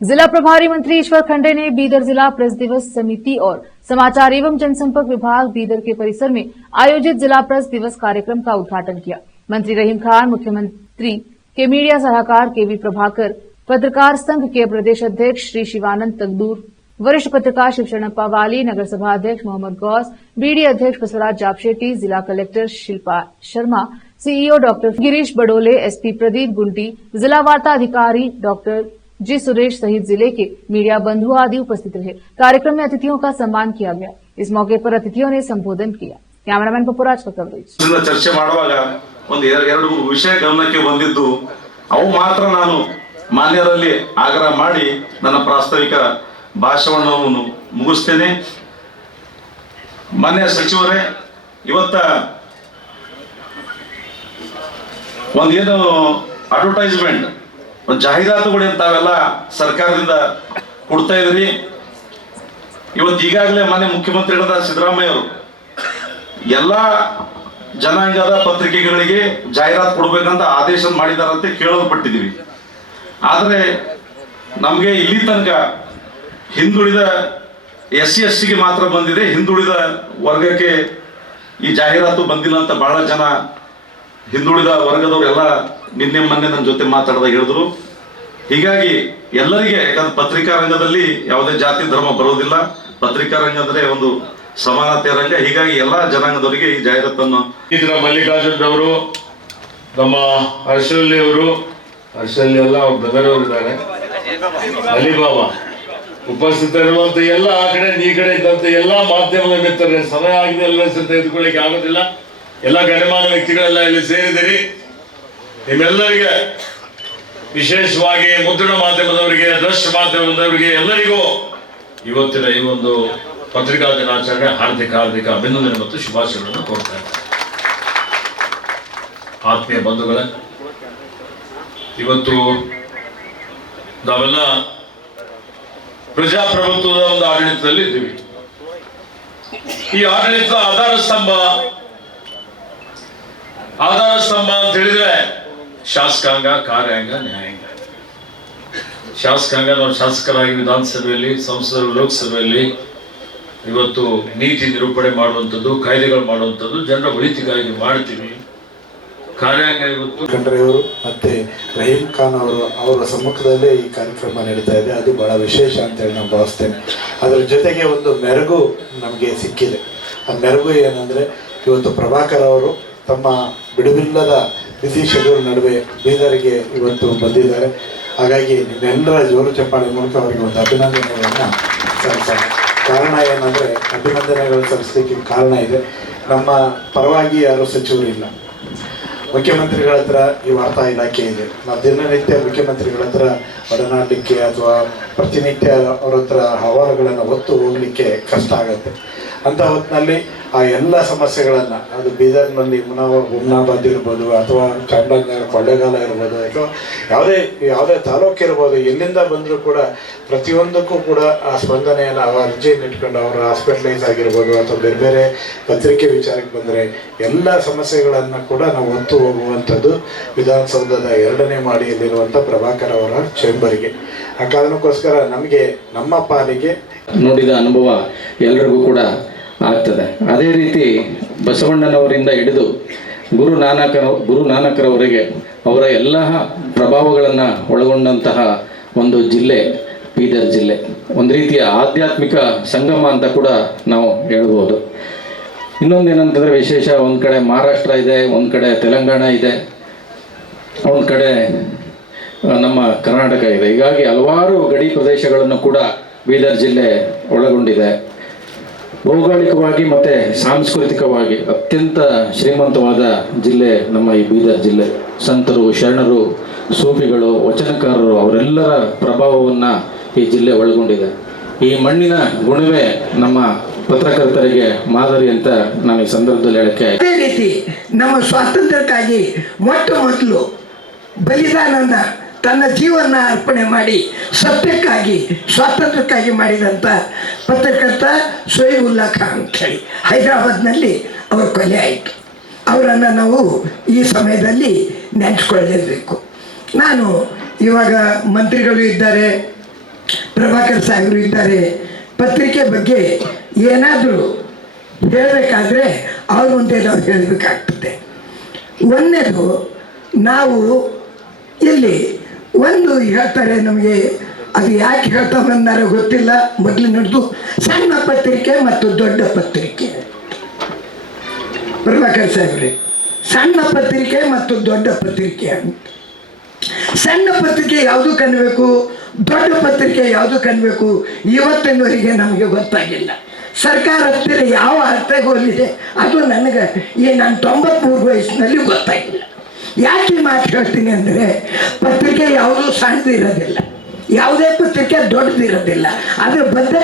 जिला प्रभारी मंत्री ईश्वर खंडे ने बीदर जिला प्रेस दिवस समिति और समाचार एवं जनसंपर्क विभाग बीदर के परिसर में आयोजित जिला प्रेस दिवस कार्यक्रम का उद्घाटन किया। मंत्री रहीम खान, मुख्यमंत्री के मीडिया सलाहकार केवी प्रभाकर, पत्रकार संघ के प्रदेश अध्यक्ष श्री शिवानंद तगदूर, वरिष्ठ पत्रकार शिवशरणप्पा वाली, नगर सभा अध्यक्ष मोहम्मद गौस, बीडी अध्यक्ष बसवराज जापशेट्टी, जिला collector Shilpa Sharma, CEO doctor Girish Badole, SP Pradeep Gunti, जिला वार्ता अधिकारी डॉक्टर जी सुरेश सहित जिले के मीडिया बंधु आदि उपस्थित रहे। कार्यक्रम में अतिथियों का सम्मान किया गया। इस मौके पर अतिथियों ने संबोधन किया। कैमरामैन पपुराज का कवरेज। ಚರ್ಚೆ ಮಾಡುವಾಗ ಒಂದು ಎರಡು ವಿಷಯ ಗಮನಕ್ಕೆ ಬಂದಿದ್ದು ಅವು ಮಾತ್ರ ನಾನು ಮಾನ್ಯರಲ್ಲಿ ಆಗ್ರಹ ಮಾಡಿ ನನ್ನ ಪ್ರಾಸ್ತಾವಿಕ ಭಾಷಣವನ್ನು ಮುಗಿಸ್ತೇನೆ। ಮಾನ್ಯ ಸಚಿವರೇ, ಇವತ್ತ ಒಂದೇನು ಅಡ್ವರ್ಟೈಸ್ಮೆಂಟ್ ಜಾಹೀರಾತುಗಳು ತಾವೆಲ್ಲ ಸರ್ಕಾರದಿಂದ ಕೊಡ್ತಾ ಇದ್ರಿ। ಇವತ್ತು ಈಗಾಗಲೇ ಮಾನ್ಯ ಮುಖ್ಯಮಂತ್ರಿಗಳಾದ ಸಿದ್ದರಾಮಯ್ಯ ಅವರು ಎಲ್ಲಾ ಜನಾಂಗದ ಪತ್ರಿಕೆಗಳಿಗೆ ಜಾಹೀರಾತು ಕೊಡಬೇಕಂತ ಆದೇಶ ಮಾಡಿದಾರಂತೆ ಕೇಳಲ್ಪಟ್ಟಿದ್ದೀವಿ। ಆದರೆ ನಮಗೆ ಇಲ್ಲಿ ತನಕ ಹಿಂದುಳಿದ SC ST ಗೆ ಮಾತ್ರ ಬಂದಿದೆ, ಹಿಂದುಳಿದ ವರ್ಗಕ್ಕೆ ಈ ಜಾಹೀರಾತು ಬಂದಿಲ್ಲ ಅಂತ ಬಹಳ ಜನ ಹಿಂದುಳಿದ ವರ್ಗದವರೆಲ್ಲ ನಿನ್ನೆ ಮೊನ್ನೆ ನನ್ನ ಜೊತೆ ಮಾತಾಡಿದಾಗ ಹೇಳಿದ್ರು। ಹೀಗಾಗಿ ಎಲ್ಲರಿಗೆ, ಯಾಕಂದ್ರೆ ಪತ್ರಿಕಾ ರಂಗದಲ್ಲಿ ಯಾವುದೇ ಜಾತಿ ಧರ್ಮ ಬರೋದಿಲ್ಲ, ಪತ್ರಿಕಾ ರಂಗ ಅಂದ್ರೆ ಒಂದು ಸಮಾನತೆಯ ರಂಗ। ಹೀಗಾಗಿ ಎಲ್ಲಾ ಜನಾಂಗದವರಿಗೆ ಈ ಜಾಹೀರಾತನ್ನು ಇದರ ಮಲ್ಲಿಕಾರ್ಜುನ್ ಅವರು, ನಮ್ಮ ಹರ್ಷಲ್ಲಿ ಅವರು, ಹರ್ಷಲ್ಲಿ ಎಲ್ಲ ಅವ್ರ ಬ್ರದರ್ ಅವರು ಇದ್ದಾರೆ, ಅಲಿಬಾಬಾ ಉಪಸ್ಥಿತರಿರುವಂತ ಎಲ್ಲ ಆ ಕಡೆ ಈ ಕಡೆ ಇದ್ದಂತ ಎಲ್ಲಾ ಮಾಧ್ಯಮದ ಮಿತ್ರರೇ, ಸಮಯ ಆಗಿದೆ ಎಲ್ಲ ತೆಗೆದುಕೊಳ್ಳಿಕ್ಕೆ ಆಗೋದಿಲ್ಲ, ಎಲ್ಲ ಗಣ್ಯಮಾನ್ಯ ವ್ಯಕ್ತಿಗಳೆಲ್ಲ ಇಲ್ಲಿ ಸೇರಿದಿರಿ। ನಿಮ್ಮೆಲ್ಲರಿಗೆ ವಿಶೇಷವಾಗಿ ಮುದ್ರಣ ಮಾಧ್ಯಮದವರಿಗೆ, ದೃಶ್ಯ ಮಾಧ್ಯಮದವರಿಗೆ ಎಲ್ಲರಿಗೂ ಇವತ್ತಿನ ಈ ಒಂದು ಪತ್ರಿಕಾ ದಿನಾಚರಣೆ ಹಾರ್ದಿಕ ಅಭಿನಂದನೆ ಮತ್ತು ಶುಭಾಶಯಗಳನ್ನು ಕೋರ್ತಾರೆ। ಆತ್ಮೀಯ ಬಂಧುಗಳೇ, ಇವತ್ತು ನಾವೆಲ್ಲ ಪ್ರಜಾಪ್ರಭುತ್ವದ ಒಂದು ಆಡಳಿತದಲ್ಲಿ ಇದ್ದೀವಿ। ಈ ಆಡಳಿತ ಆಧಾರ ಸ್ತಂಭ ಅಂತ ಹೇಳಿದ್ರೆ ಶಾಸಕಾಂಗ, ಕಾರ್ಯಾಂಗ, ನ್ಯಾಯಾಂಗ। ಶಾಸಕಾಂಗ ನಾವು ಶಾಸಕರಾಗಿ ವಿಧಾನಸಭೆಯಲ್ಲಿ, ಸಂಸದರು ಲೋಕಸಭೆಯಲ್ಲಿ ಇವತ್ತು ನೀತಿ ನಿರೂಪಣೆ ಮಾಡುವಂಥದ್ದು, ಕಾಯ್ದೆಗಳು ಮಾಡುವಂಥದ್ದು ಜನರ ಒಳಿತಿಗಾಗಿ ಮಾಡ್ತೀವಿ। ಕಾರ್ಯಾಂಗ ಇವತ್ತು ಖಂಡ್ರೆಯವರು ಮತ್ತೆ ರಹೀಂ ಖಾನ್ ಅವರ ಸಮ್ಮುಖದಲ್ಲೇ ಈ ಕಾರ್ಯಕ್ರಮ ನಡೀತಾ ಇದೆ, ಅದು ಬಹಳ ವಿಶೇಷ ಅಂತೇಳಿ ನಾನು ಭಾವಿಸ್ತೇನೆ। ಅದರ ಜೊತೆಗೆ ಒಂದು ಮೆರುಗು ನಮಗೆ ಸಿಕ್ಕಿದೆ। ಆ ಮೆರುಗು ಏನಂದರೆ, ಇವತ್ತು ಪ್ರಭಾಕರ್ ಅವರು ತಮ್ಮ ಬಿಡುವಿಲ್ಲದ ಬಿಸಿ ಶೆಡ್ಯೂಲ್ ನಡುವೆ ಬೀದರಿಗೆ ಇವತ್ತು ಬಂದಿದ್ದಾರೆ। ಹಾಗಾಗಿ ನಿಮ್ಮೆಲ್ಲರ ಜೋರು ಚಪ್ಪಾಳೆ ಮೂಲಕ ಅವರಿಗೆ ಒಂದು ಅಭಿನಂದನೆಗಳನ್ನು ಸಲ್ಲಿಸೋಣ। ಕಾರಣ ಏನಂದರೆ, ಅಭಿನಂದನೆಗಳು ಸಲ್ಲಿಸಲಿಕ್ಕೆ ಕಾರಣ ಇದೆ, ನಮ್ಮ ಪರವಾಗಿ ಯಾರೂ ಸಚಿವರಿಲ್ಲ, ಮುಖ್ಯಮಂತ್ರಿಗಳ ಹತ್ರ ಈ ವಾರ್ತಾ ಇಲಾಖೆ ಇದೆ। ನಾವು ದಿನನಿತ್ಯ ಮುಖ್ಯಮಂತ್ರಿಗಳ ಹತ್ರ ಒಡನಾಡಲಿಕ್ಕೆ ಅಥವಾ ಪ್ರತಿನಿತ್ಯ ಅವ್ರ ಹತ್ರ ಅಹವಾಲುಗಳನ್ನು ಹೊತ್ತು ಹೋಗಲಿಕ್ಕೆ ಕಷ್ಟ ಆಗುತ್ತೆ। ಅಂಥ ಹೊತ್ತಿನಲ್ಲಿ ಆ ಎಲ್ಲ ಸಮಸ್ಯೆಗಳನ್ನು, ಅದು ಬೀದರ್ನಲ್ಲಿ ಹುಮ್ನಾಬಾದ್ ಇರ್ಬೋದು, ಅಥವಾ ಚಾಮರಾಜನಗರ ಕೊಳ್ಳೇಗಾಲ ಇರ್ಬೋದು, ಅಥವಾ ಯಾವುದೇ ತಾಲೂಕು ಇರ್ಬೋದು, ಎಲ್ಲಿಂದ ಬಂದರೂ ಕೂಡ ಪ್ರತಿಯೊಂದಕ್ಕೂ ಕೂಡ ಆ ಸ್ಪಂದನೆಯನ್ನು, ಆ ಅರ್ಜಿಯನ್ನು ಇಟ್ಕೊಂಡು ಅವರು ಹಾಸ್ಪಿಟಲೈಸ್ ಆಗಿರ್ಬೋದು, ಅಥವಾ ಬೇರೆ ಬೇರೆ ಪತ್ರಿಕೆ ವಿಚಾರಕ್ಕೆ ಬಂದರೆ ಎಲ್ಲ ಸಮಸ್ಯೆಗಳನ್ನು ಕೂಡ ನಾವು ಹೊತ್ತು ಹೋಗುವಂಥದ್ದು ವಿಧಾನಸೌಧದ 2ನೇ ಮಹಡಿಯಲ್ಲಿರುವಂಥ ಪ್ರಭಾಕರ್ ಅವರ ಚೇಂಬರ್ಗೆ। ಆ ಕಾರಣಕ್ಕೋಸ್ಕರ ನಮಗೆ ನಮ್ಮ ಪಾಲಿಗೆ ನೋಡಿದ ಅನುಭವ ಎಲ್ಲರಿಗೂ ಕೂಡ ಆಗ್ತದೆ। ಅದೇ ರೀತಿ ಬಸವಣ್ಣನವರಿಂದ ಹಿಡಿದು ಗುರು ನಾನಕರವರೆಗೆ ಅವರ ಎಲ್ಲ ಪ್ರಭಾವಗಳನ್ನು ಒಳಗೊಂಡಂತಹ ಒಂದು ಜಿಲ್ಲೆ ಬೀದರ್ ಜಿಲ್ಲೆ, ಒಂದು ರೀತಿಯ ಆಧ್ಯಾತ್ಮಿಕ ಸಂಗಮ ಅಂತ ಕೂಡ ನಾವು ಹೇಳ್ಬೋದು। ಇನ್ನೊಂದೇನಂತಂದರೆ ವಿಶೇಷ, ಒಂದು ಕಡೆ ಮಹಾರಾಷ್ಟ್ರ ಇದೆ, ಒಂದು ಕಡೆ ತೆಲಂಗಾಣ ಇದೆ, ಒಂದು ಕಡೆ ನಮ್ಮ ಕರ್ನಾಟಕ ಇದೆ। ಹೀಗಾಗಿ ಹಲವಾರು ಗಡಿ ಪ್ರದೇಶಗಳನ್ನು ಕೂಡ ಬೀದರ್ ಜಿಲ್ಲೆ ಒಳಗೊಂಡಿದೆ। ಭೌಗೋಳಿಕವಾಗಿ ಮತ್ತು ಸಾಂಸ್ಕೃತಿಕವಾಗಿ ಅತ್ಯಂತ ಶ್ರೀಮಂತವಾದ ಜಿಲ್ಲೆ ನಮ್ಮ ಈ ಬೀದರ್ ಜಿಲ್ಲೆ। ಸಂತರು, ಶರಣರು, ಸೂಫಿಗಳು, ವಚನಕಾರರು ಅವರೆಲ್ಲರ ಪ್ರಭಾವವನ್ನು ಈ ಜಿಲ್ಲೆ ಒಳಗೊಂಡಿದೆ। ಈ ಮಣ್ಣಿನ ಗುಣವೇ ನಮ್ಮ ಪತ್ರಕರ್ತರಿಗೆ ಮಾದರಿ ಅಂತ ನಾನು ಈ ಸಂದರ್ಭದಲ್ಲಿ ಹೇಳಕ್ಕೆ। ಅದೇ ರೀತಿ ನಮ್ಮ ಸ್ವಾತಂತ್ರ್ಯಕ್ಕಾಗಿ ಮೊದಲು ಬಲಿದಾನನ, ತನ್ನ ಜೀವನ ಅರ್ಪಣೆ ಮಾಡಿ ಸತ್ಯಕ್ಕಾಗಿ, ಸ್ವಾತಂತ್ರ್ಯಕ್ಕಾಗಿ ಮಾಡಿದಂಥ ಪತ್ರಕರ್ತ ಸೊಹೀಬುಲ್ಲಾ ಖಾನ್ ಅಂತೇಳಿ ಹೈದರಾಬಾದ್ನಲ್ಲಿ ಅವರ ಕೊಲೆ ಆಯಿತು। ಅವರನ್ನು ನಾವು ಈ ಸಮಯದಲ್ಲಿ ನೆನೆಸ್ಕೊಳ್ಳಲೇಬೇಕು। ನಾನು ಇವಾಗ ಮಂತ್ರಿಗಳು ಇದ್ದಾರೆ, ಪ್ರಭಾಕರ್ ಸಾಹೇಬರು ಇದ್ದಾರೆ. ಪತ್ರಿಕೆ ಬಗ್ಗೆ ಏನಾದರೂ ಹೇಳಬೇಕಾದ್ರೆ ಅವ್ರ ಮುಂದೆ ನಾವು ಹೇಳಬೇಕಾಗ್ತದೆ. ಒಂದನೇದು, ನಾವು ಇಲ್ಲಿ ಒಂದು ಹೇಳ್ತಾರೆ, ನಮಗೆ ಅದು ಯಾಕೆ ಹೇಳ್ತಾ ಬಂದಾರೋ ಗೊತ್ತಿಲ್ಲ. ಮೊದಲು ನಡೆದು ಸಣ್ಣ ಪತ್ರಿಕೆ ಮತ್ತು ದೊಡ್ಡ ಪತ್ರಿಕೆ. ಪ್ರಭಾಕರ್ ಸಾಹೇಬ್ರೆ, ಸಣ್ಣ ಪತ್ರಿಕೆ ಮತ್ತು ದೊಡ್ಡ ಪತ್ರಿಕೆ ಅಂತ. ಸಣ್ಣ ಪತ್ರಿಕೆ ಯಾವುದು ಕನ್ನಬೇಕು, ದೊಡ್ಡ ಪತ್ರಿಕೆ ಯಾವುದು ಕನ್ನಬೇಕು, ಇವತ್ತಿನವರೆಗೆ ನಮಗೆ ಗೊತ್ತಾಗಿಲ್ಲ. ಸರ್ಕಾರ ಹತ್ತಿರ ಯಾವ ಅರ್ಥ ಹೋಲಿದೆ ಅದು ನನಗೆ ನಾನು 93 ವಯಸ್ಸಿನಲ್ಲಿ ಗೊತ್ತಾಗಿಲ್ಲ. ಯಾಕೆ ಮಾತು ಹೇಳ್ತೀನಿ ಅಂದರೆ, ಪತ್ರಿಕೆ ಯಾವುದೂ ಸಣ್ಣದಿರೋದಿಲ್ಲ, ಯಾವುದೇ ಪತ್ರಿಕೆ ದೊಡ್ಡದಿರೋದಿಲ್ಲ. ಅದರ ಬದ್ಧತೆ